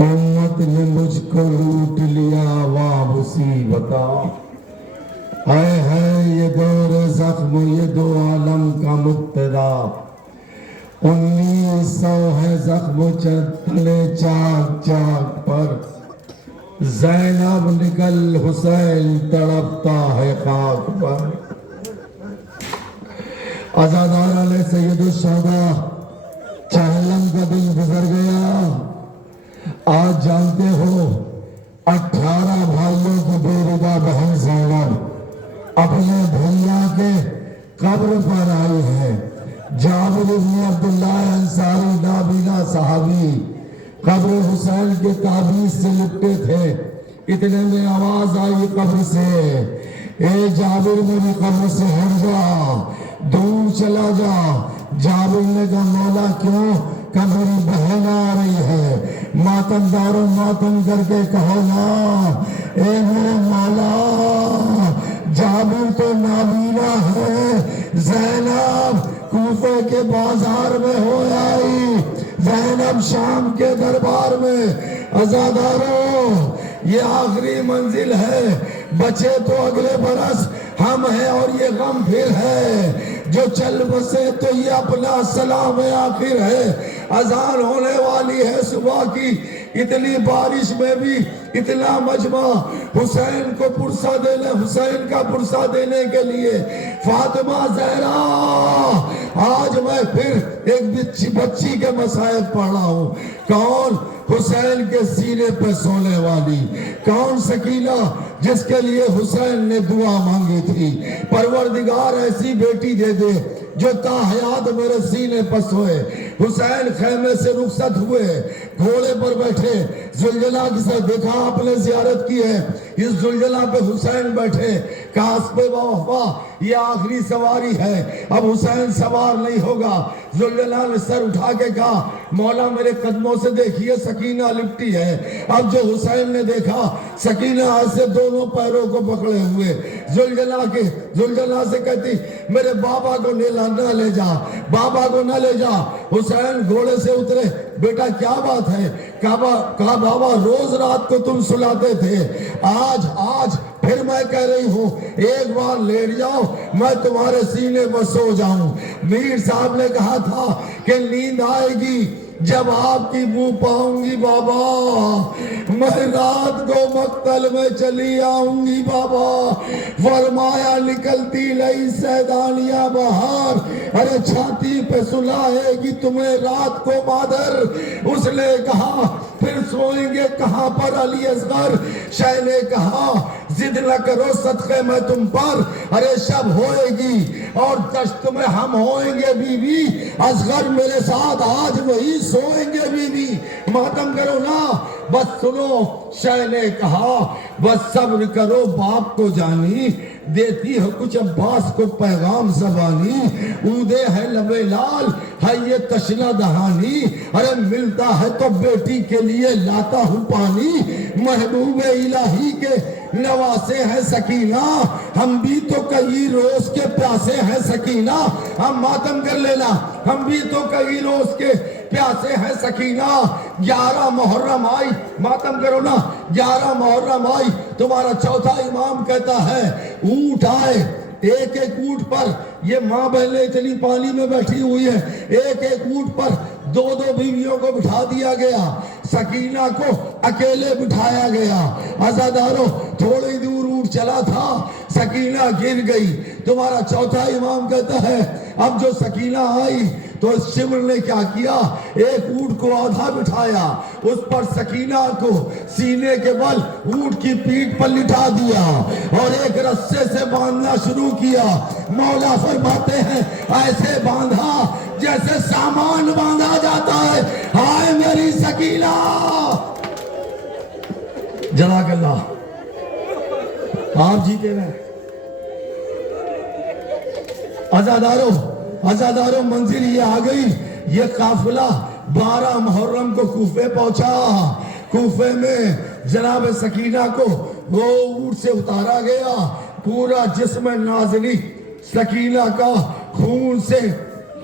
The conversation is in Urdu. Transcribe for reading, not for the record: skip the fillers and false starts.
امت نے مجھ کو لوٹ لیا واہ مصیبتا، اے ہے یہ دور زخم یہ دو عالم کا مبتدا، 1900 ہے زخم تلے چاک چاک پر، زینب نکل حسین تڑپتا ہے خاک پر۔ عزادار علیہ سید الشہداء چہلم کا دن گزر گیا۔ آج جانتے ہو 18 بھائیوں کی بیردہ بہن زینب اپنے بھیا کے قبر پر آئی ہے۔ جابر بن عبداللہ انصاری نابینا صحابی قبر حسین کے تعویذ سے لپٹے تھے، اتنے میں آواز آئی قبر سے، اے جابر میری قبر سے ہٹ جا، دور چلا جا۔ جابر نے کہا مولا کیوں؟ کہ میری بہن آ رہی ہے۔ ماتم داروں ماتم کر کے کہو نا، اے میرے مولا جابر تو نابینا ہے، زینب کوفے کے بازار میں ہو آئی، زینب شام کے دربار میں۔ عزاداروں یہ آخری منزل ہے، بچے تو اگلے برس ہم ہیں اور یہ غم پھر ہے، جو چل بسے تو یہ اپنا سلام آخر ہے۔ اذان ہونے والی ہے صبح کی، اتنی بارش میں بھی اتنا مجمع حسین کو پرسہ دینے، حسین کا پرسہ دینے کے لیے۔ فاطمہ زہرا آج میں پھر ایک بچی کے مصائب پڑھ رہا ہوں۔ کون؟ حسین کے سینے پہ سونے والی، کون؟ سکینہ، جس کے لیے حسین نے دعا مانگی تھی، پروردگار ایسی بیٹی دے دے جو تا حیات میرے سینے پر سوئے۔ حسین خیمے سے رخصت ہوئے، گھوڑے پر بیٹھے، زلجلہ کی سے دیکھا آپ نے زیارت کی ہے، اس زلجلہ پہ حسین بیٹھے، کاس پہ وفا یہ آخری سواری ہے، اب حسین سوار نہیں ہوگا۔ زلجلہ نے سر اٹھا کے کہا مولا میرے قدموں سے دیکھیے سکینہ لپٹی ہے۔ اب جو حسین نے دیکھا سکینہ ایسے دونوں پیروں کو پکڑے ہوئے، زلجلہ سے کہتی میرے بابا کو نہ لے جا، بابا کو نہ لے جا۔ حسین گھوڑے سے اترے، بیٹا کیا بات ہے؟ کہا بابا روز رات کو تم سلاتے تھے، آج پھر میں کہہ رہی ہوں ایک بار لیٹ جاؤ میں تمہارے سینے پر سو جاؤں۔ میر صاحب نے کہا تھا کہ نیند آئے گی جب آپ کی منہ پاؤں گی بابا، میں رات کو مقتل میں چلی آؤں گی بابا۔ فرمایا نکلتی لئی سیدانیہ بہار، ارے چھاتی پہ سلائے گی تمہیں رات کو مادر۔ اس نے کہا پھر سوئیں گے کہاں پر علی اصغر؟ شاہ نے کہا ضد نہ کرو صدقے میں تم پر، ارے شب ہوئے گی اور دشت میں ہم ہوئیں گے بی بی، اصغر میرے ساتھ آج وہی سوئیں گے بی بی۔ ماتم کرو نا، بس سنو۔ شاہ نے کہا بس صبر کرو باپ کو جانی، دیتی ہے کچھ عباس کو پیغام زبانی، اودے ہے لبے لال ہے یہ تشنہ دہانی، ارے ملتا ہے تو بیٹی کے لیے لاتا ہوں پانی، محبوب الہی کے نواسے ہیں سکینہ، ہم بھی تو کئی روز کے پیاسے ہیں سکینہ۔ ہم ماتم کر لینا، ہم بھی تو کئی روز کے پیاسے ہیں سکینہ۔ 11 محرم آئی، ماتم کرو نا، 11 محرم آئی، تمہارا چوتھا امام کہتا ہے اونٹ آئے، ایک ایک اونٹ پر یہ ماں بہنیں اتنی پانی میں بیٹھی ہوئی ہے، ایک ایک اونٹ پر 2 بیویوں کو بٹھا دیا گیا، سکینہ کو اکیلے بٹھایا گیا۔ عزاداروں تھوڑی دور اونٹ چلا تھا، سکینہ گر گئی۔ تمہارا چوتھا امام کہتا ہے اب جو سکینہ آئی تو اس شمر نے کیا کیا، ایک اونٹ کو آدھا بٹھایا، اس پر سکینہ کو سینے کے بل اونٹ کی پیٹھ پر لٹا دیا اور ایک رسے سے باندھنا شروع کیا۔ مولا فرماتے ہیں ایسے باندھا جیسے سامان باندھا جاتا ہے، ہائے میری سکینہ۔ جزاک اللہ، آپ جیتے رہے۔ عزاداروں منزل یہ آ گئی، یہ قافلہ 12 محرم کو کوفے پہنچا۔ کوفے میں جناب سکینہ کو وہ اونٹ سے اتارا گیا، پورا جسم نازلی سکینہ کا خون سے